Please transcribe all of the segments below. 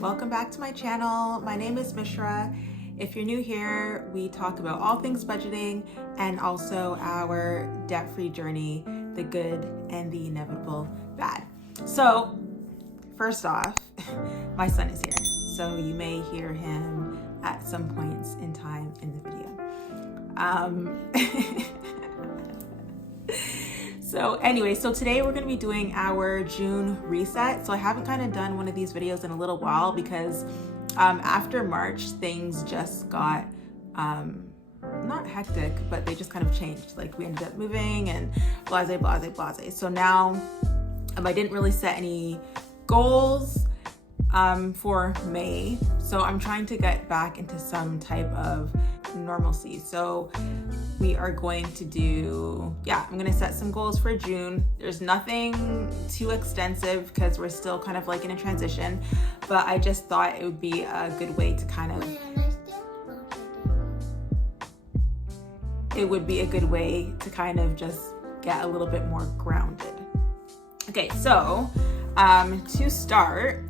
Welcome back to my channel. My name is Mishra. If you're new here, we talk about all things budgeting and also our debt-free journey, the good and the inevitable bad. So first off, my son is here. So you may hear him at some points in time in the video. So anyway, so today we're going to be doing our June reset. So I haven't kind of done one of these videos in a little while because after March, things just got not hectic, but they just kind of changed. Like we ended up moving and blase. So now I didn't really set any goals for May. So I'm trying to get back into some type of normalcy. So we are going to do, I'm going to set some goals for June. There's nothing too extensive because we're still kind of like in a transition, but I just thought it would be a good way to kind of, just get a little bit more grounded. Okay, so to start,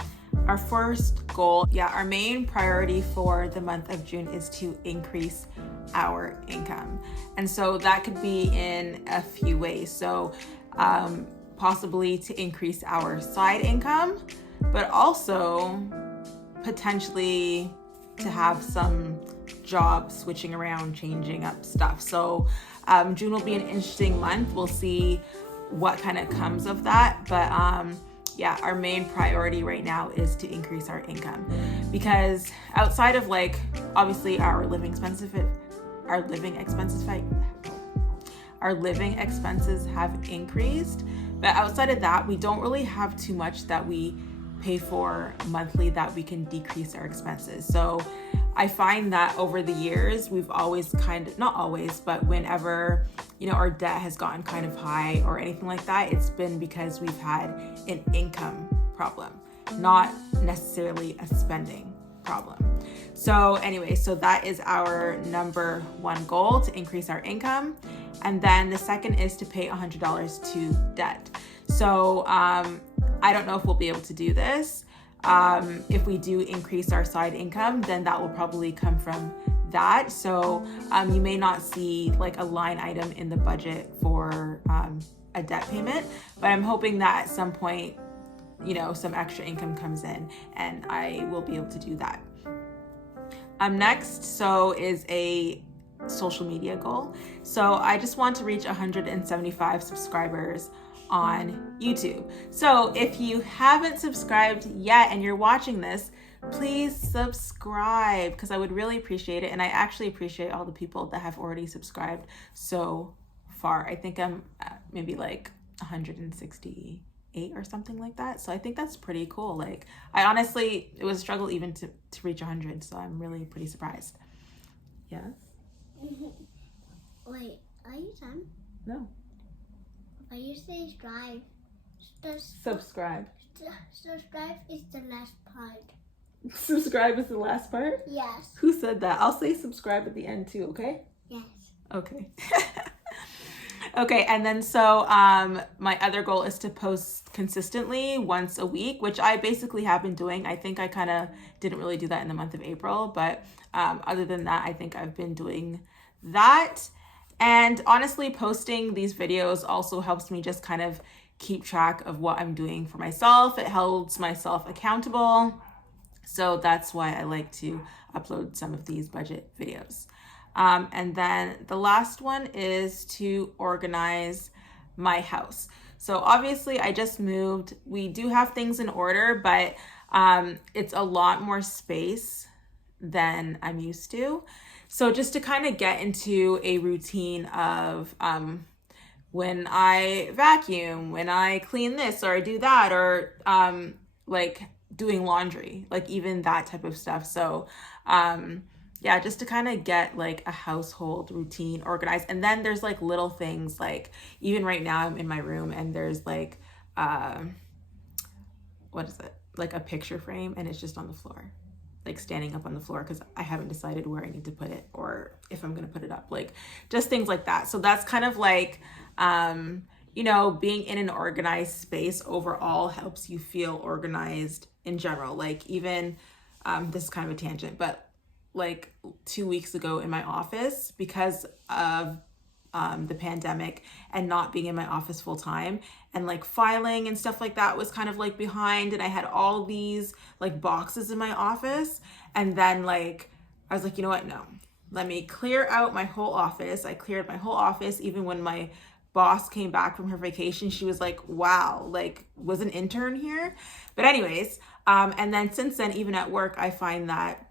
our first goal, our main priority for the month of June is to increase our income. And so that could be in a few ways. So possibly to increase our side income, but also potentially to have some job switching around, changing up stuff. So June will be an interesting month. We'll see what kind of comes of that. But our main priority right now is to increase our income, because outside of like obviously our living expenses have increased, but outside of that, we don't really have too much that we pay for monthly that we can decrease our expenses. So I find that over the years, we've always not always, but whenever, our debt has gotten kind of high or anything like that, it's been because we've had an income problem, not necessarily a spending problem. So anyway, so that is our number one goal, to increase our income. And then the second is to pay $100 to debt. So I don't know if we'll be able to do this. If we do increase our side income, then that will probably come from that. So you may not see like a line item in the budget for a debt payment, but I'm hoping that at some point, some extra income comes in and I will be able to do that. Next, is a social media goal. So I just want to reach 175 subscribers on YouTube. So if you haven't subscribed yet and you're watching this, please subscribe, because I would really appreciate it. And I actually appreciate all the people that have already subscribed so far. I think I'm at maybe like 168 or something like that. So I think that's pretty cool. Like it was a struggle even to reach 100. So I'm really pretty surprised. Yes? Wait, are you done? No. But you say subscribe. Subscribe. Subscribe is the last part. Subscribe is the last part? Yes. Who said that? I'll say subscribe at the end too, okay? Yes. Okay. Okay, and then so my other goal is to post consistently once a week, which I basically have been doing. I think I kind of didn't really do that in the month of April, but other than that, I think I've been doing that. And honestly, posting these videos also helps me just kind of keep track of what I'm doing for myself. It holds myself accountable. So that's why I like to upload some of these budget videos. And then the last one is to organize my house. So obviously I just moved. We do have things in order, but it's a lot more space than I'm used to. So just to kind of get into a routine of when I vacuum, when I clean this or I do that, or like doing laundry, like even that type of stuff. So just to kind of get like a household routine organized. And then there's like little things, like even right now I'm in my room and there's like like a picture frame, and it's just on the floor, like standing up on the floor, because I haven't decided where I need to put it or if I'm going to put it up, like just things like that. So that's kind of like being in an organized space overall helps you feel organized in general. Like even, this is kind of a tangent, but like 2 weeks ago in my office, because of the pandemic and not being in my office full time, and like filing and stuff like that was kind of like behind, and I had all these like boxes in my office, and then like I was like, you know what, no, let me clear out my whole office. I cleared my whole office. Even when my boss came back from her vacation, she was like, wow, like was an intern here. But anyways, and then since then, even at work, I find that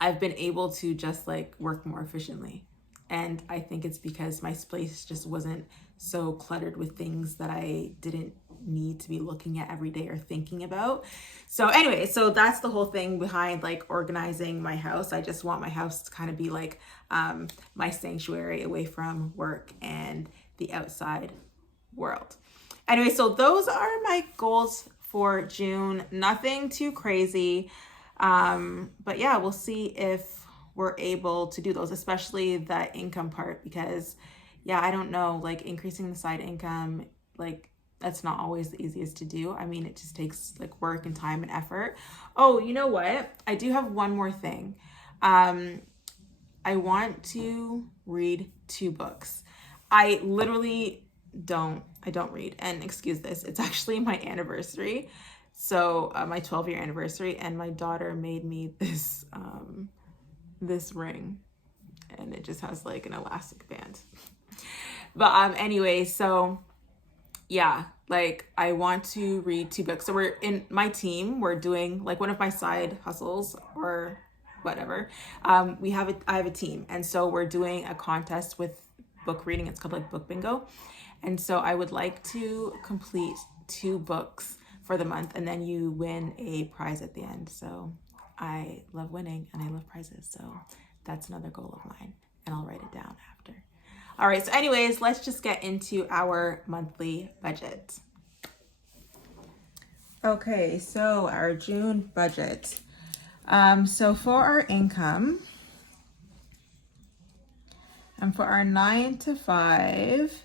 I've been able to just like work more efficiently. And I think it's because my space just wasn't so cluttered with things that I didn't need to be looking at every day or thinking about. So anyway, so that's the whole thing behind like organizing my house. I just want my house to kind of be like my sanctuary away from work and the outside world. Anyway, so those are my goals for June. Nothing too crazy. But yeah, we'll see if we're able to do those, especially the income part, because yeah, I don't know, like increasing the side income, like that's not always the easiest to do. I mean, it just takes like work and time and effort. Oh, you know what? I do have one more thing. I want to read 2 books. I literally don't read, and excuse this, it's actually my anniversary. So my 12-year anniversary, and my daughter made me this this ring, and it just has like an elastic band. But anyway, so yeah, like I want to read 2 books. So we're in my team, we're doing like one of my side hustles or whatever. I have a team, and so we're doing a contest with book reading. It's called like Book Bingo. And so I would like to complete 2 books for the month, and then you win a prize at the end. So I love winning and I love prizes. So that's another goal of mine, and I'll write it down after. All right. So anyways, let's just get into our monthly budget. Okay. So our June budget. So for our income, and for our 9 to 5,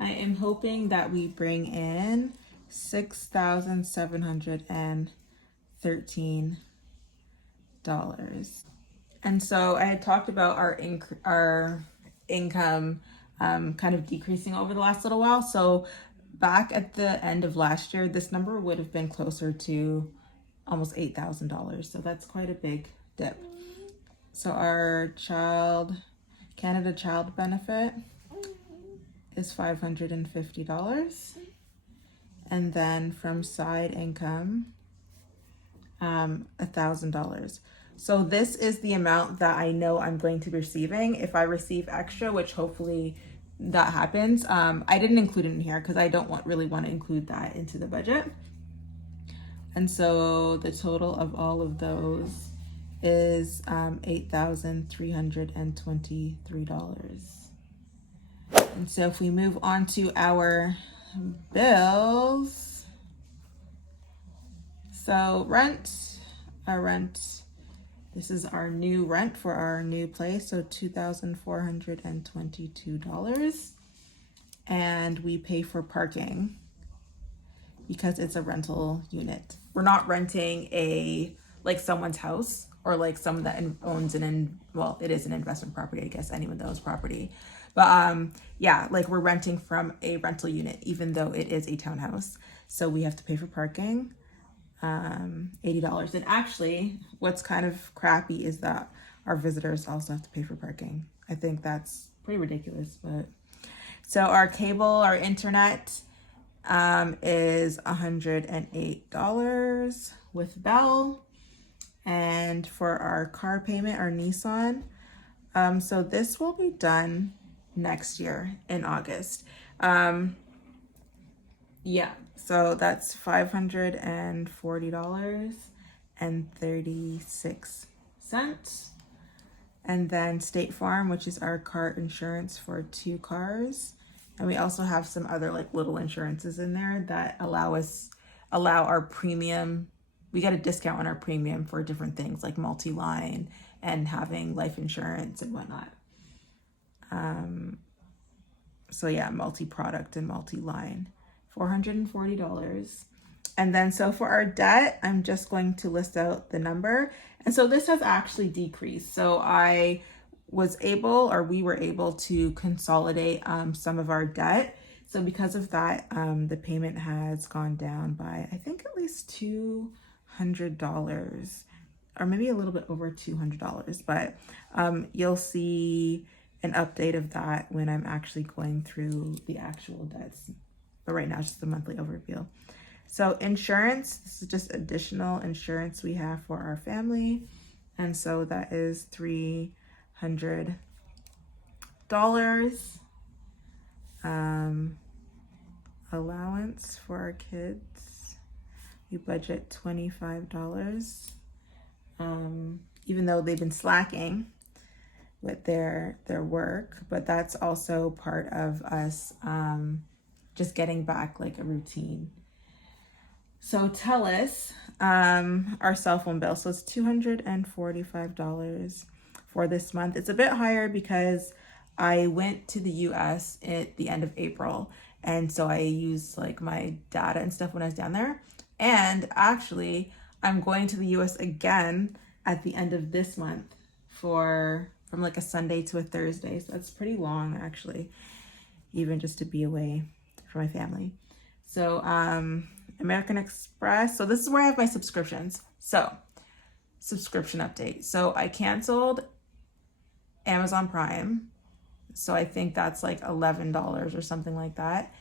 I am hoping that we bring in $6,713. And so I had talked about our income kind of decreasing over the last little while. So back at the end of last year, this number would have been closer to almost $8,000. So that's quite a big dip. So our Canada Child Benefit is $550. And then from side income, $1,000. So this is the amount that I know I'm going to be receiving. If I receive extra, which hopefully that happens, I didn't include it in here because I don't really want to include that into the budget. And so the total of all of those is $8,323. And so if we move on to our bills, so our rent, this is our new rent for our new place, so $2,422. And we pay for parking because it's a rental unit. We're not renting like someone's house, or like someone that owns well, it is an investment property, I guess anyone that owns property. But yeah, like we're renting from a rental unit, even though it is a townhouse. So we have to pay for parking, $80. And actually, what's kind of crappy is that our visitors also have to pay for parking. I think that's pretty ridiculous, but so our cable, our internet, is $108 with Bell. And for our car payment, our Nissan, so this will be done next year in August. Yeah, so that's $540.36. And then State Farm, which is our car insurance for 2 cars. And we also have some other like little insurances in there that allow our premium. We get a discount on our premium for different things like multi-line and having life insurance and whatnot. So yeah, multi-product and multi-line, $440. And then so for our debt, I'm just going to list out the number. And so this has actually decreased. So we were able to consolidate some of our debt. So because of that, the payment has gone down by, I think, at least $200, or maybe a little bit over $200. But you'll see an update of that when I'm actually going through the actual debts. But right now, it's just the monthly overview. So insurance, this is just additional insurance we have for our family. And so that is $300. Allowance for our kids, we budget $25. Even though they've been slacking with their work, but that's also part of us just getting back like a routine. So TELUS, our cell phone bill, so it's $245 for this month. It's a bit higher because I went to the US at the end of April, and so I used like my data and stuff when I was down there. And actually, I'm going to the US again at the end of this month from like a Sunday to a Thursday. So that's pretty long, actually, even just to be away from my family. So American Express. So this is where I have my subscriptions. So subscription update. So I canceled Amazon Prime. So I think that's like $11 or something like that.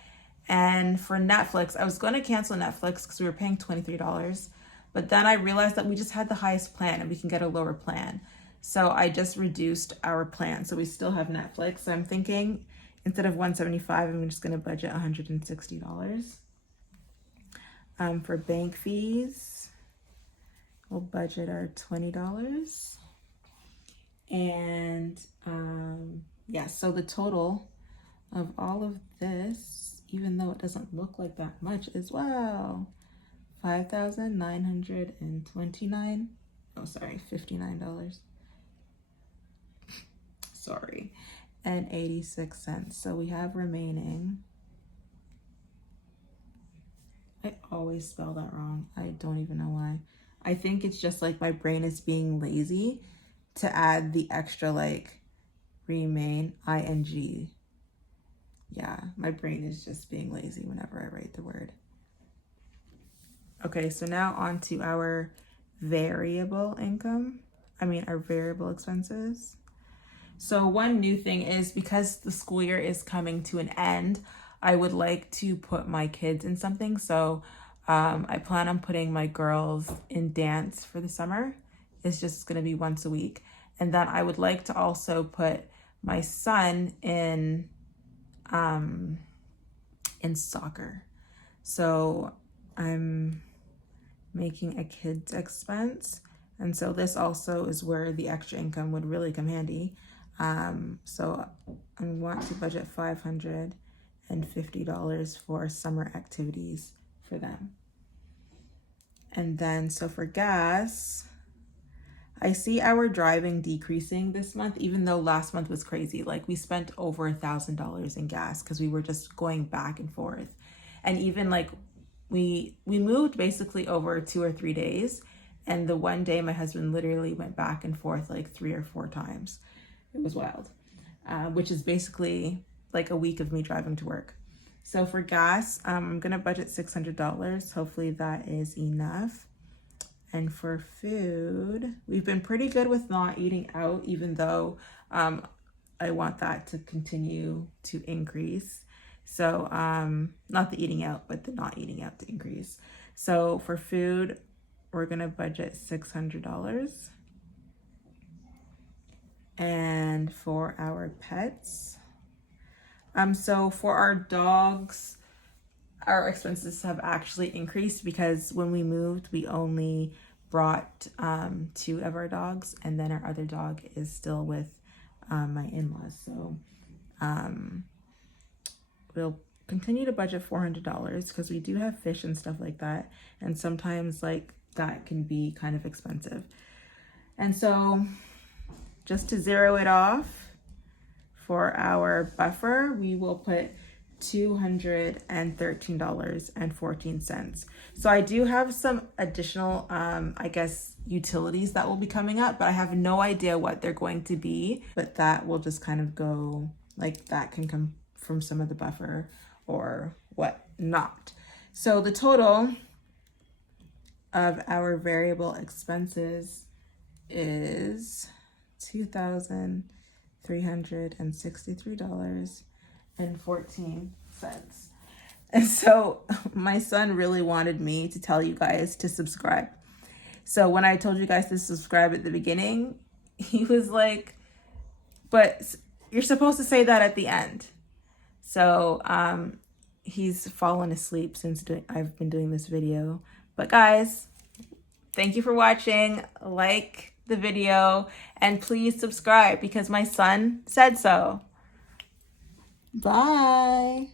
And for Netflix, I was going to cancel Netflix because we were paying $23. But then I realized that we just had the highest plan and we can get a lower plan. So I just reduced our plan. So we still have Netflix. So I'm thinking instead of $175, I'm just going to budget $160. For bank fees, we'll budget our $20. And yeah, so the total of all of this, even though it doesn't look like that much, is $5,929. Oh, sorry, $59. Sorry, and 86 cents. So we have remaining. I always spell that wrong. I don't even know why. I think it's just like my brain is being lazy to add the extra like remain ing. Yeah, my brain is just being lazy whenever I write the word. Okay, so now on to our variable expenses. So one new thing is because the school year is coming to an end, I would like to put my kids in something. So I plan on putting my girls in dance for the summer. It's just going to be once a week. And then I would like to also put my son in soccer. So I'm making a kids expense. And so this also is where the extra income would really come handy. So I want to budget $550 for summer activities for them. And then, so for gas, I see our driving decreasing this month, even though last month was crazy. Like we spent over $1,000 in gas because we were just going back and forth. And even like we moved basically over 2 or 3 days. And the one day my husband literally went back and forth like 3 or 4 times. It was wild, which is basically like a week of me driving to work. So for gas, I'm going to budget $600. Hopefully that is enough. And for food, we've been pretty good with not eating out, even though I want that to continue to increase. So not the eating out, but the not eating out to increase. So for food, we're going to budget $600. And for our pets, so for our dogs, our expenses have actually increased because when we moved, we only brought 2 of our dogs, and then our other dog is still with my in-laws. So we'll continue to budget $400 because we do have fish and stuff like that, and sometimes like that can be kind of expensive. And so just to zero it off, for our buffer, we will put $213.14. So I do have some additional, I guess, utilities that will be coming up, but I have no idea what they're going to be. But that will just kind of go, like that can come from some of the buffer or what not. So the total of our variable expenses is $2,363.14. And so my son really wanted me to tell you guys to subscribe. So when I told you guys to subscribe at the beginning, he was like, but you're supposed to say that at the end. So he's fallen asleep since I've been doing this video. But guys, thank you for watching. Like the video and please subscribe because my son said so. Bye.